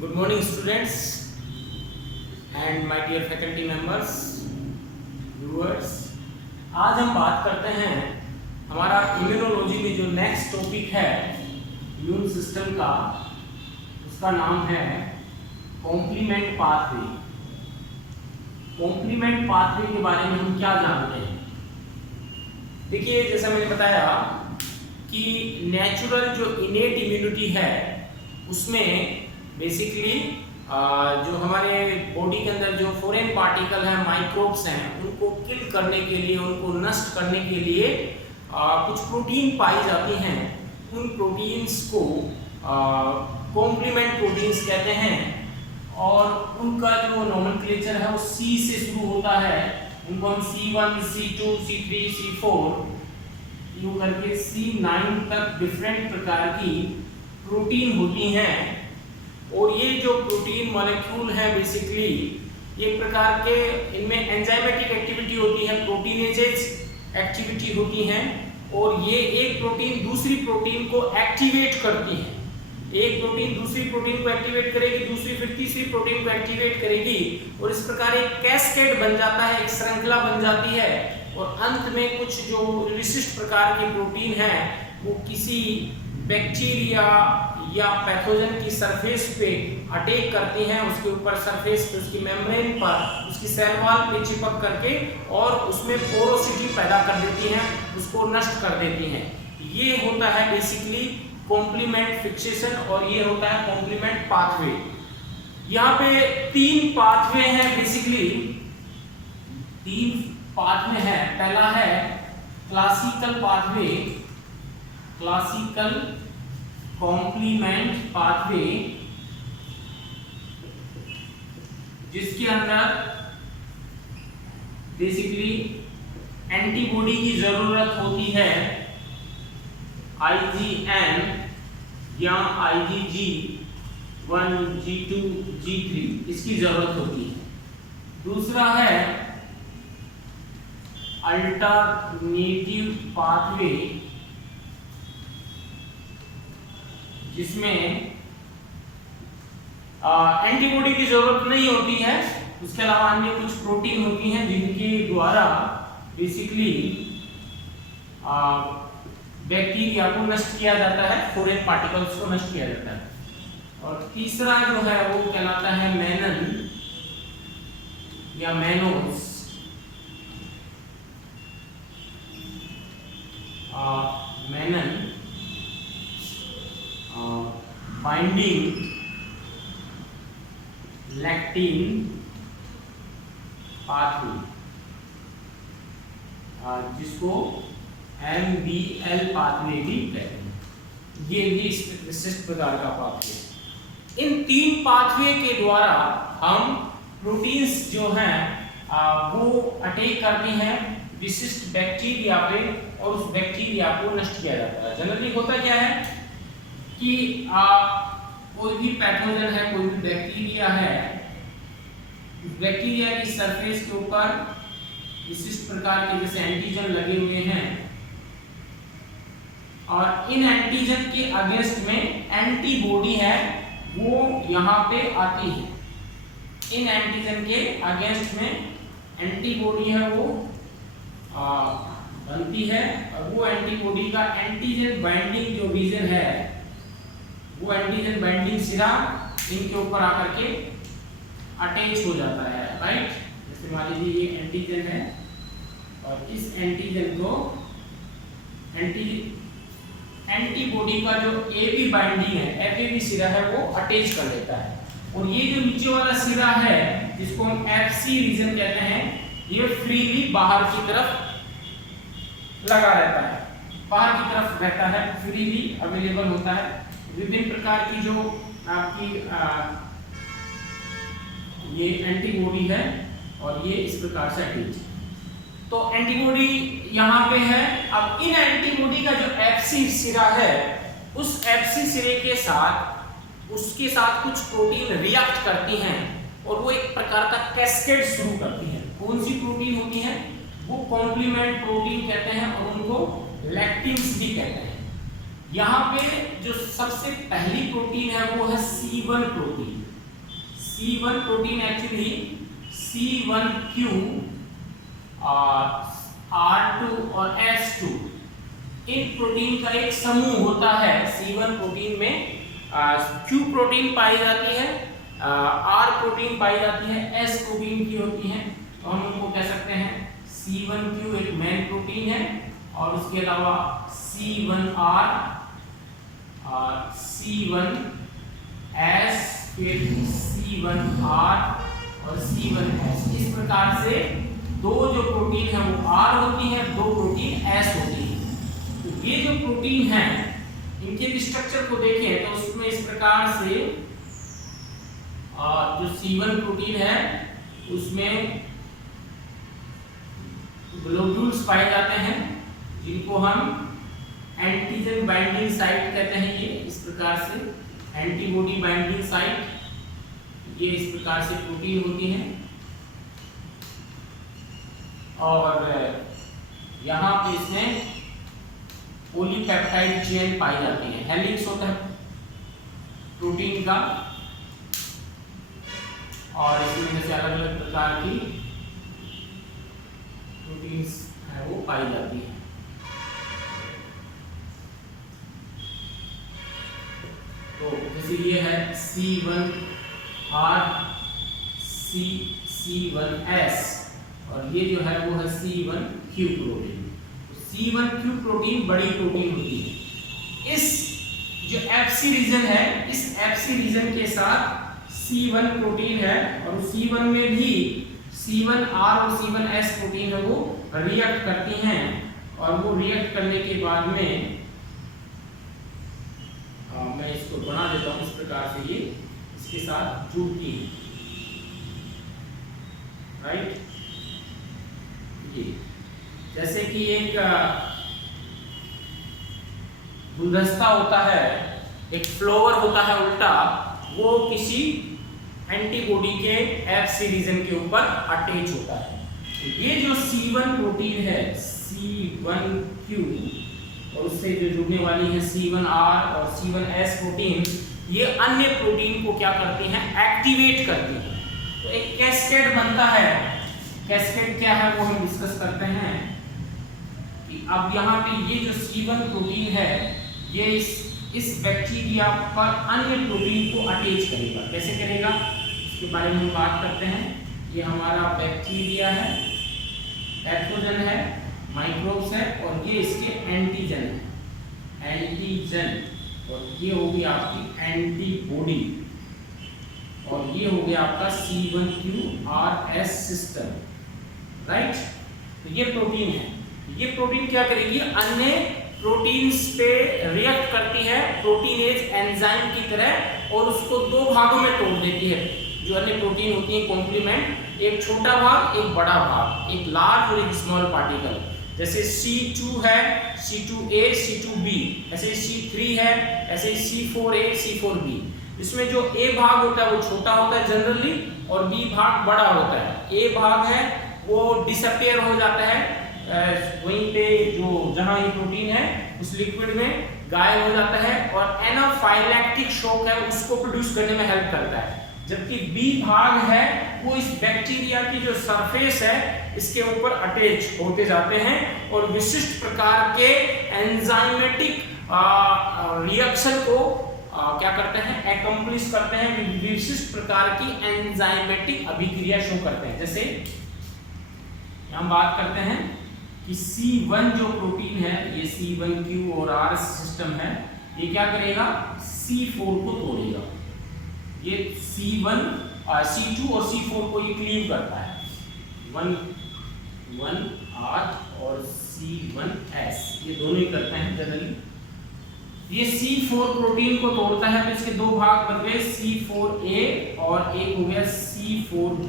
Good morning students and my dear faculty members, viewers। आज हम बात करते हैं हमारा इम्यूनोलॉजी में जो नेक्स्ट टॉपिक है इम्यून सिस्टम का, उसका नाम है कॉम्प्लीमेंट पाथवे। कॉम्प्लीमेंट पाथवे के बारे में हम क्या जानते हैं? देखिए, जैसा मैंने बताया कि नेचुरल जो इनेट इम्यूनिटी है उसमें बेसिकली जो हमारे बॉडी के अंदर जो फॉरेन पार्टिकल है, माइक्रोब्स हैं, उनको किल करने के लिए, उनको नष्ट करने के लिए कुछ प्रोटीन पाई जाती हैं। उन प्रोटीन्स को कॉम्प्लीमेंट प्रोटीन्स कहते हैं और उनका जो नोमेनक्लेचर है वो C से शुरू होता है। उनको हम C1, C2, C3, C4 यूं करके C9 तक डिफरेंट प्रकार की प्रोटीन होती हैं। और ये जो प्रोटीन मॉलिक्यूल है बेसिकली एक प्रकार के, इनमें एंजाइमेटिक एक्टिविटी होती है, प्रोटीनेजेस एक्टिविटी होती हैं और ये एक प्रोटीन दूसरी प्रोटीन को एक्टिवेट करती है। एक प्रोटीन दूसरी प्रोटीन को एक्टिवेट करेगी, दूसरी फिर तीसरी प्रोटीन को एक्टिवेट करेगी और इस प्रकार एक कैस्केड बन जाता है, एक श्रृंखला बन जाती है और अंत में कुछ जो विशिष्ट प्रकार के प्रोटीन हैं वो किसी बैक्टीरिया या पैथोजन की सरफेस पे अटैक करती हैं, उसके ऊपर सरफेस पे, उसकी मेम्ब्रेन पर, उसकी सेल वॉल पे चिपक करके और उसमें पोरोसिटी पैदा कर देती हैं, उसको नष्ट कर देती हैं। ये होता है बेसिकली कॉम्प्लीमेंट फिक्सेशन और ये होता है कॉम्प्लीमेंट पाथवे। यहाँ पे तीन पाथवे हैं, बेसिकली तीन पाथवे हैं। पहला है classical pathway, classical complement pathway, जिसके अंदर बेसिकली एंटीबॉडी की जरूरत होती है, IgM या IgG1, G2, G3 इसकी जरूरत होती है। दूसरा है अल्टरनेटिव पाथवे, जिसमें एंटीबॉडी की जरूरत नहीं होती है, उसके अलावा अन्य कुछ प्रोटीन होती हैं जिनके द्वारा बेसिकली बैक्टीरिया को नष्ट किया जाता है, फॉरेन पार्टिकल्स को नष्ट किया जाता है। और तीसरा जो है वो कहलाता है मेनन या मेनोस। मेनन बाइंडिंग लैक्टिन पाथवे, जिसको MBL पाथवे भी कहते हैं। ये भी इस विशिष्ट प्रकार का पाथवे। इन तीन पाथवे के द्वारा हम प्रोटीन्स जो हैं वो अटैक करती हैं विशिष्ट बैक्टीरिया पे और उस बैक्टीरिया को नष्ट किया जाता है। जनरली होता क्या है कि कोई भी पैथोजन है, कोई भी बैक्टीरिया है, बैक्टीरिया की सरफेस के ऊपर विशिष्ट प्रकार के जैसे एंटीजन लगे हुए हैं और इन एंटीजन के अगेंस्ट में एंटीबॉडी है वो यहाँ पे आती है। इन एंटीजन के अगेंस्ट में एंटीबॉडी है वो बनती है और वो एंटीबॉडी का एंटीजन बाइंडिंग जो रीजन है, वो एंटीजन बाइंडिंग सिरा इनके ऊपर आकर के अटैच हो जाता है, राइट। जैसे मान लीजिए ये एंटीजन है और इस एंटीजन को एंटीबॉडी का जो AB बाइंडिंग है, FAB सिरा है, वो अटैच कर लेता है और ये जो नीचे वाला सिरा है जिसको हम FC रीजन कहते हैं, ये फ्रीली बाहर की तरफ लगा रहता है, बाहर की तरफ रहता है, फ्रीली अवेलेबल होता है। विभिन्न प्रकार की जो आपकी ये एंटीबॉडी है और ये इस प्रकार से अटैच है। तो एंटीबॉडी यहाँ पे है। अब इन एंटीबॉडी का जो FC सिरा है, उस FC सिरे के साथ उसके साथ कुछ प्रोटीन रिएक्ट करती हैं और वो एक प्रकार का कैस्केड शुरू करती हैं। कौन सी प्रोटीन होती है? वो कॉम्प्लीमेंट प्रोटीन कहते हैं और उनको लैक्टिन्स भी कहते हैं। यहाँ पे जो सबसे पहली प्रोटीन है वो है C1 protein. C1 protein actually C1Q और R2 और S2 इन प्रोटीन का एक समूह होता है। C1 प्रोटीन में Q प्रोटीन पाई जाती है, R प्रोटीन पाई जाती है, S प्रोटीन की होती है। तो हम उनको कह सकते हैं C1Q एक मेन प्रोटीन है और उसके अलावा C1R और C1S फिर C1R और C1S। इस प्रकार से दो जो प्रोटीन है वो R होती है, दो प्रोटीन S होती है। तो ये जो प्रोटीन है इनके स्ट्रक्चर को देखें तो उसमें इस प्रकार से जो C1 प्रोटीन है उसमें ग्लोब्यूल्स पाए जाते हैं जिनको हम एंटीजन बाइंडिंग साइट कहते हैं। ये इस प्रकार से एंटीबॉडी बाइंडिंग साइट ये इस प्रकार से प्रोटीन होती है और यहाँ पे इसमें पॉलीपेप्टाइड चेन पाई जाती है। हेलिक्स होता है प्रोटीन का और इसमें जैसे अलग अलग प्रकार की प्रोटीन्स है वो पाई जाती है। तो जैसे ये है C1R C1S और ये जो है वो है C1Q प्रोटीन। तो C1Q प्रोटीन बड़ी प्रोटीन होती है। इस जो FC रीजन है इस FC रीजन के साथ C1 प्रोटीन है और C1 में भी C1R और C1S प्रोटीन है वो रिएक्ट करती हैं और वो रिएक्ट करने के बाद में मैं इसको बना देता हूँ इस प्रकार से ये इसके साथ जुड़ती है, राइट। ये जैसे कि एक गुलदस्ता होता है, एक फ्लावर होता है उल्टा, वो किसी एंटीबॉडी के FC रीजन के ऊपर अटैच होता है। तो ये जो C1 प्रोटीन है C1Q और उससे जो जुड़ने वाली है C1R और C1S प्रोटीन, ये अन्य प्रोटीन को क्या करती हैं, एक्टिवेट करती हैं। तो एक कैस्केड बनता है। कैस्केड क्या है वो हम डिस्कस करते हैं कि अब यहाँ पे ये जो C1 प्रोटीन है ये इस बैक्टीरिया पर अन्य प्रोटीन को अटैच करेगा। कैसे करेगा इसके बारे में हम बात करते हैं। ये हमारा बैक्टीरिया है, पैथोजन है, माइक्रोब्स है और ये इसके एंटीजन है, एंटीजन और ये होगी आपकी एंटीबॉडी और ये हो गया आपका C1QRS सिस्टम, राइट। तो ये प्रोटीन है। ये प्रोटीन क्या करेगी, अन्य प्रोटीन्स पे रिएक्ट करती है प्रोटीनेज एंजाइम की तरह और उसको दो भागों में तोड़ देती है। जो अन्य प्रोटीन होती है कॉम्प्लीमेंट, एक छोटा भाग एक बड़ा भाग, एक लार्ज और एक स्मॉल पार्टिकल। जैसे C2 है, C2A, C2B, ऐसे C3 है, ऐसे C4A, C4B। इसमें जो A भाग होता है वो छोटा होता है जनरली और B भाग बड़ा होता है। A भाग है वो डिसअपियर हो जाता है वहीं पे जो जहां ये प्रोटीन है उस लिक्विड में गायब हो जाता है और एनाफाइलैक्टिक शॉक है उसको प्रोड्यूस करने में हेल्प करता है। जबकि B भाग है वो इस बैक्टीरिया की जो सरफेस है इसके ऊपर अटैच होते जाते हैं और विशिष्ट प्रकार के एंजाइमेटिक रिएक्शन को क्या करते हैं, एकम्प्लिश करते हैं। विशिष्ट प्रकार की एंजाइमेटिक अभिक्रिया शो करते हैं। जैसे हम बात करते हैं कि C1 जो प्रोटीन है ये C1Q और R सिस्टम है, ये क्या करेगा, C4 को तोड़ेगा। ये C1 C2 और C4 को ये क्लीव करता है, 1R और C1S ये दोनों ही करते हैं जनरली। ये C4 प्रोटीन को तोड़ता है तो इसके दो भाग बन गए, C4A और एक हो गया C4B।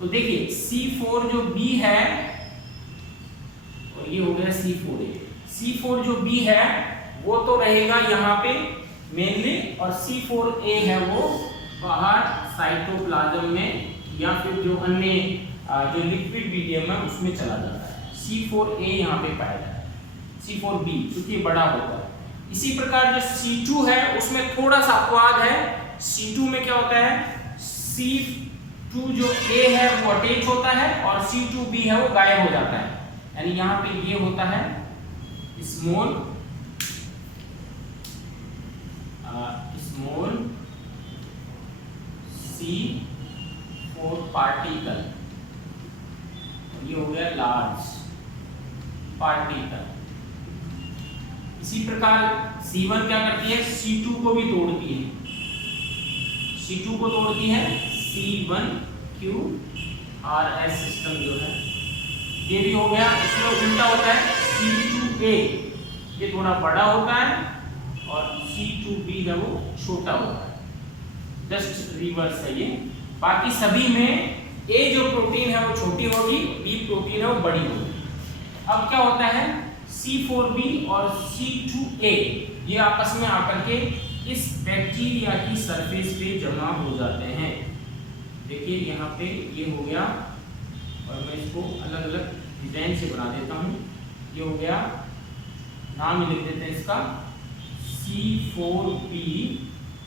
तो देखिए C4 जो B है और ये हो गया C4A। C4 जो B है वो तो रहेगा यहाँ पे मेनली और C4A है वो बाहर साइटोप्लाज्म में या फिर जो अन्य जो लिक्विड मीडियम है उसमें चला जाता है। C4A यहाँ पे पाया जाता है, C4B क्योंकि बड़ा होता है। इसी प्रकार जो C2 है उसमें थोड़ा सा अपवाद है। C2 में क्या होता है, C2 जो A है वो अटैच होता है और C2B है वो गायब हो जाता है। यानी यहाँ पे ये होता है स्मॉल C4 पार्टिकल, ये हो गया लार्ज पार्टिकल। इसी प्रकार C1 क्या करती है, C2 को भी तोड़ती है, C2 को तोड़ती है C1QRS सिस्टम जो है ये भी हो गया। इसमें उल्टा होता है, C2A ये थोड़ा बड़ा होता है और C2B है वो छोटा होता है, जस्ट रिवर्स है ये। बाकी सभी में A जो प्रोटीन है वो छोटी होगी, B प्रोटीन है वो बड़ी होगी। अब क्या होता है, C4B और C2A ये आपस में आकर के इस बैक्टीरिया की सरफेस पे जमा हो जाते हैं। देखिए यहाँ पे ये हो गया और मैं इसको अलग अलग डिजाइन से बना देता हूँ। ये हो गया, नाम ही लिख देते हैं इसका C4B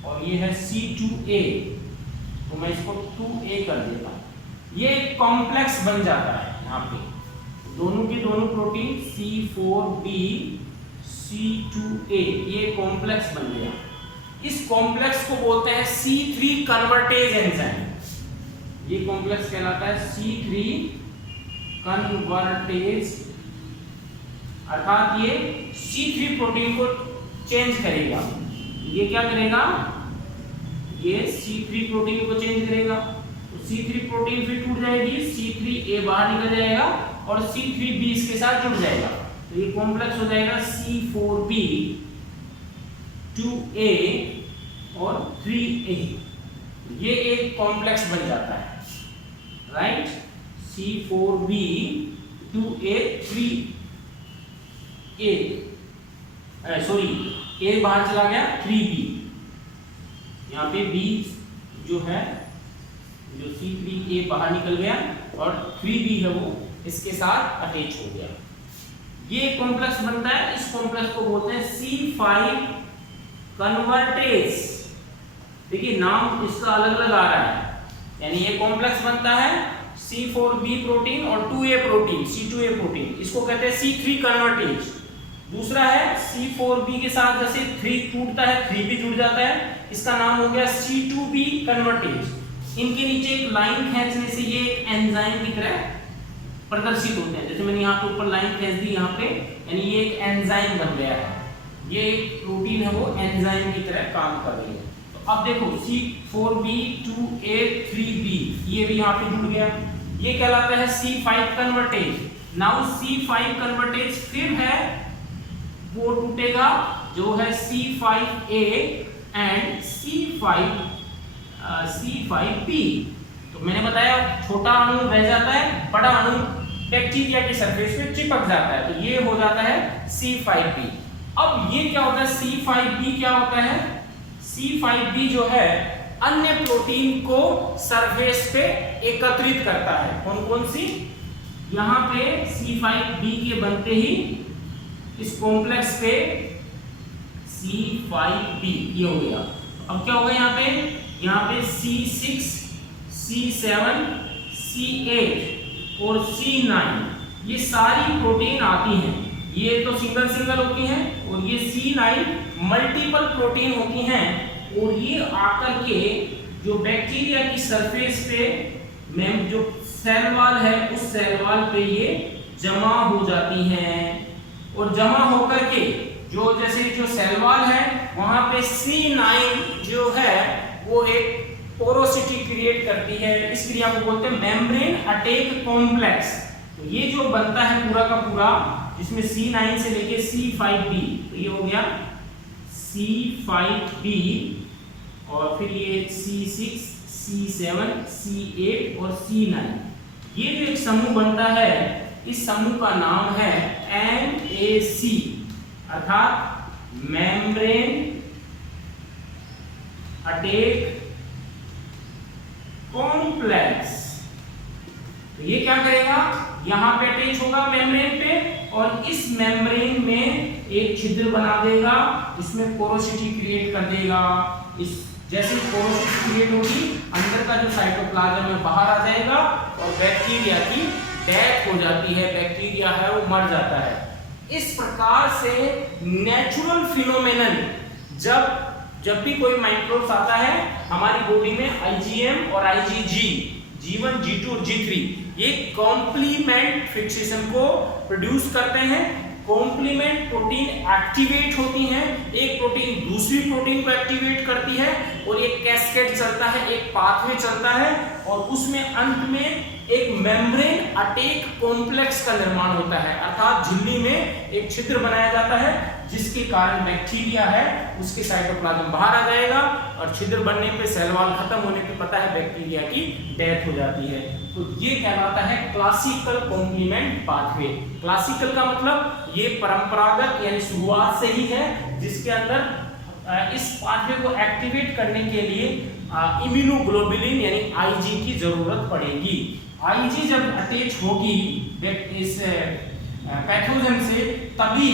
और ये है C2A, तो मैं इसको 2A कर देता हूँ। ये एक कॉम्प्लेक्स बन जाता है। यहाँ पे दोनों के दोनों प्रोटीन C4B C2A ये कॉम्प्लेक्स बन गया। इस कॉम्प्लेक्स को बोलते हैं C3 कन्वर्टेज एंजाइम। ये कॉम्प्लेक्स कहलाता है C3 कन्वर्टेज, अर्थात ये C3 प्रोटीन को चेंज करेगा। ये क्या करेगा, ये C3 प्रोटीन को चेंज करेगा, तो C3 प्रोटीन फिर टूट जाएगी, C3A बाहर निकल जाएगा और C3B इसके साथ जुड़ जाएगा, तो ये कॉम्प्लेक्स हो जाएगा C4B 2A और 3A। ये एक कॉम्प्लेक्स बन जाता है, right. C4B 2A 3A, sorry A बाहर चला गया, 3B, यहाँ पे B जो है, जो C3A बाहर निकल गया और 3B है वो इसके साथ अटैच हो गया। ये कॉम्प्लेक्स बनता है, इस कॉम्प्लेक्स को बोलते हैं C5 कन्वर्टेज। देखिए नाम इसका अलग अलग आ रहा है, यानी ये कॉम्प्लेक्स बनता है C4B प्रोटीन और 2A प्रोटीन C2A प्रोटीन, इसको कहते हैं C3 कन्वर्टेज। दूसरा है C4B के साथ जैसे 3 टूटता है 3B जुड़ जाता है, इसका नाम हो गया C2B कन्वर्टेज। इनके नीचे एक लाइन खींचने से ये एंजाइम की तरह प्रदर्शित होते हैं। जैसे मैंने यहाँ पे ऊपर लाइन खींच दी यहाँ पे, यानी ये एक एंजाइम बन गया है, ये एक प्रोटीन है वो एंजाइम की तरह काम कर रही है। तो अब देखो C4B 2A 3B ये भी यहाँ पे जुड़ गया, ये कहलाता है C5 convertase. Now C5 convertase फिर है वो टूटेगा जो है C5A एंड C5B। तो मैंने बताया छोटा अणु रह जाता है, बड़ा अणु बैक्टीरिया की सरफेस पे चिपक जाता है, तो ये हो जाता है C5B। अब ये क्या होता है, C5B क्या होता है, C5B जो है अन्य प्रोटीन को सरफेस पे एकत्रित करता है। कौन कौन सी, यहाँ पे C5B के बनते ही इस कॉम्प्लेक्स पे C5B ये हो गया। अब क्या होगा यहाँ पे C6 C7 C8 और C9 ये सारी प्रोटीन आती हैं। ये तो सिंगल सिंगल होती हैं और ये C9 मल्टीपल प्रोटीन होती हैं, और ये आकर के जो बैक्टीरिया की सरफेस पे में जो सेल वॉल है उस सेल वॉल पे ये जमा हो जाती हैं, और जमा होकर के जो जैसे जो सेल वॉल है वहां पे C9 जो है वो एक पोरोसिटी क्रिएट करती है। इस क्रिया को बोलते हैं मेम्ब्रेन अटैक कॉम्प्लेक्स। तो ये जो बनता है पूरा का पूरा, जिसमें C9 से लेके C5B, तो ये हो गया C5B और फिर ये C6 C7 C8 और C9, ये जो एक समूह बनता है इस समूह का नाम है MAC, अर्थात मेम्ब्रेन अटैक कॉम्प्लेक्स। तो ये क्या करेगा, यहां पे अटैच होगा मेम्ब्रेन पे, और इस मेम्ब्रेन में एक छिद्र बना देगा, इसमें पोरोसिटी क्रिएट कर देगा। इस जैसे पोरोसिटी क्रिएट होगी, अंदर का जो साइटोप्लाज्म है बाहर आ जाएगा और बैक्टीरिया की डेथ हो जाती है, बैक्टीरिया है वो मर जाता है। इस प्रकार से नेचुरल फिनोमेनन जब भी कोई माइक्रोब्स आता है हमारी बॉडी में, आईजीएम और आईजीजी, G1, G2 और G3, ये कॉम्प्लीमेंट फिक्सेशन को प्रोड्यूस करते हैं। कॉम्प्लीमेंट प्रोटीन एक्टिवेट होती हैं, एक प्रोटीन दूसरी प्रोटीन को एक्टिवेट करती है और एक कैस्केड चलता है, एक पाथवे चलता है और उसमें अंत में एक मेम्ब्रेन अटैक कॉम्प्लेक्स का निर्माण होता है, अर्थात झिल्ली में एक छिद्र बनाया जाता है जिसके कारण बैक्टीरिया है उसके साइटोप्लाज्म बाहर आ जाएगा और छिद्र बनने पे, सेल वॉल खत्म होने पे पता है बैक्टीरिया की डेथ हो जाती है। तो ये कहलाता है क्लासिकल कॉम्प्लीमेंट पाथवे। क्लासिकल का मतलब ये परंपरागत यानी शुरुआत से ही है, जिसके अंदर इस पाथवे को एक्टिवेट करने के लिए इम्यूनोग्लोबुलिन यानी आईजी की जरूरत पड़ेगी। आईजी जब अटैच होगी इस पैथोजन से, तभी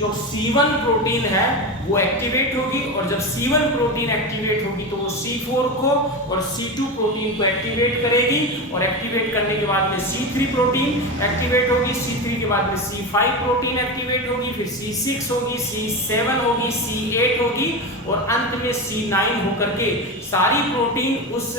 जो C1 प्रोटीन है वो एक्टिवेट होगी और जब C1 प्रोटीन एक्टिवेट होगी तो वो C4 को और C2 प्रोटीन को एक्टिवेट करेगी और एक्टिवेट करने के बाद में C3 प्रोटीन एक्टिवेट होगी, C3 के बाद में C5 प्रोटीन एक्टिवेट होगी, फिर C6 होगी, C7 होगी, C8 होगी और अंत में C9 होकर के सारी प्रोटीन उस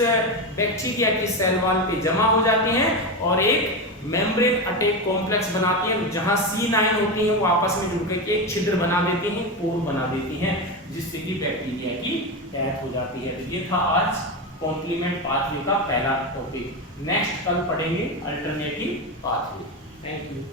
बैक्टीरिया की सेल वॉल पे जमा हो जाती हैं और एक मेम्ब्रेन अटैक कॉम्प्लेक्स बनाती हैं, जहां C9 होती हैं वो आपस में जुड़ करके एक छिद्र बना देती हैं, पोर बना देती हैं, जिससे कि बैक्टीरिया की डेथ हो जाती है। तो ये था आज कॉम्प्लीमेंट पाथवे का पहला टॉपिक। नेक्स्ट कल पढ़ेंगे अल्टरनेटिव पाथवे। Thank you.